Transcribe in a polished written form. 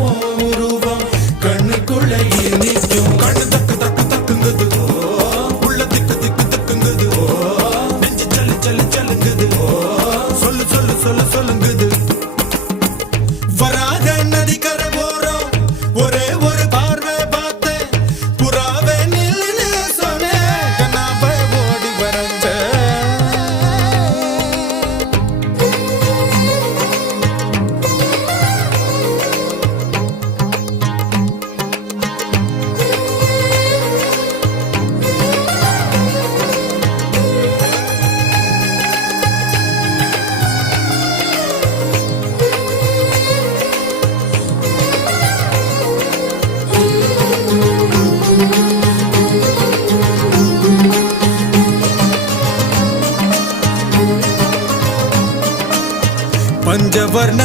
உருவம் கண்ணுக்குள்ள நிற்கும். கண்ணு தக்கு தக்கு தக்குங்குது, உள்ள திக்கு திக்கு தக்குங்குது, நெஞ்சு சல்லு சல்லு சல்லுங்குது, சொல்லு சொல்லு சொல்லு சொல்லுங்குது. வராக நதிக்கரை போறோம், ஒரே ஒரு பார்வை பார்த்தேன், புறாவே நில்லுன்னு சொன்னேன், கண்ணாவை ஓடி வரைஞ்ச. பஞ்சவர்ண